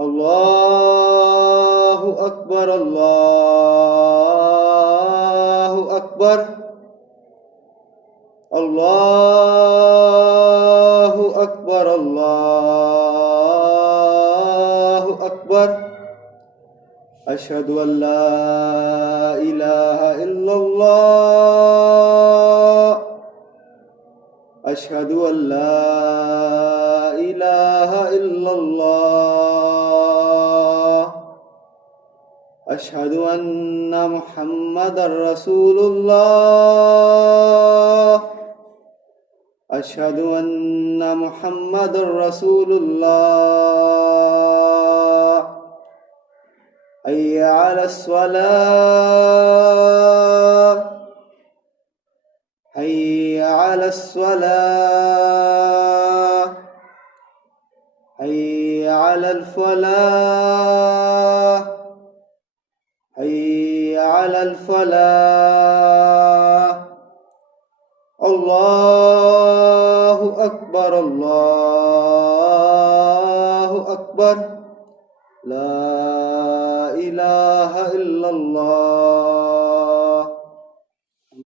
الله أكبر الله أكبر الله أكبر الله أكبر أشهد أن لا إله إلا الله أشهد أن لا إله إلا الله أشهد أن محمدا رسول الله أشهد أن محمدا رسول الله حي على الصلاة حي على الصلاة حي على الفلاح حي على الفلاح الله أكبر الله أكبر لا إله إلا الله